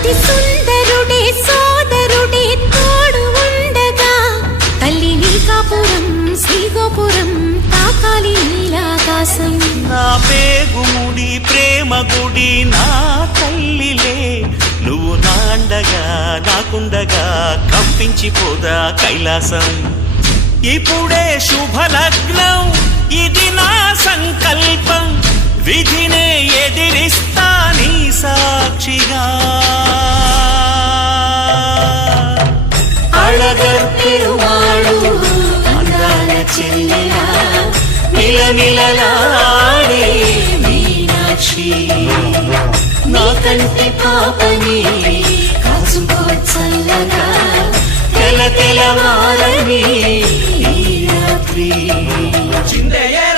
అతి సుందరుడే సోదరుడే తోడు ఉండగా తల్లి నీ కాపురం శ్రీగోపురం తాకాలి నీలాకాశం. నా పేగుముడి ప్రేమ గుడి నా తల్లిలే, నువ్వు నాండగా నాకుండగా కంపించిపోదా కైలాసం. ఇప్పుడే శుభలగ్నం ఇది నా సంకల్పం, విధినే ఎదిరిస్తా నీ సాక్షిగా. అళగర్ పెరుమాళు అందాల చెల్లెలా మిలమిలలాడే మీనాక్షి, నా కంటి పాపని కాచుకో చల్లగా తెల తెలవారని ఈ రాత్రి. చిందయ్యే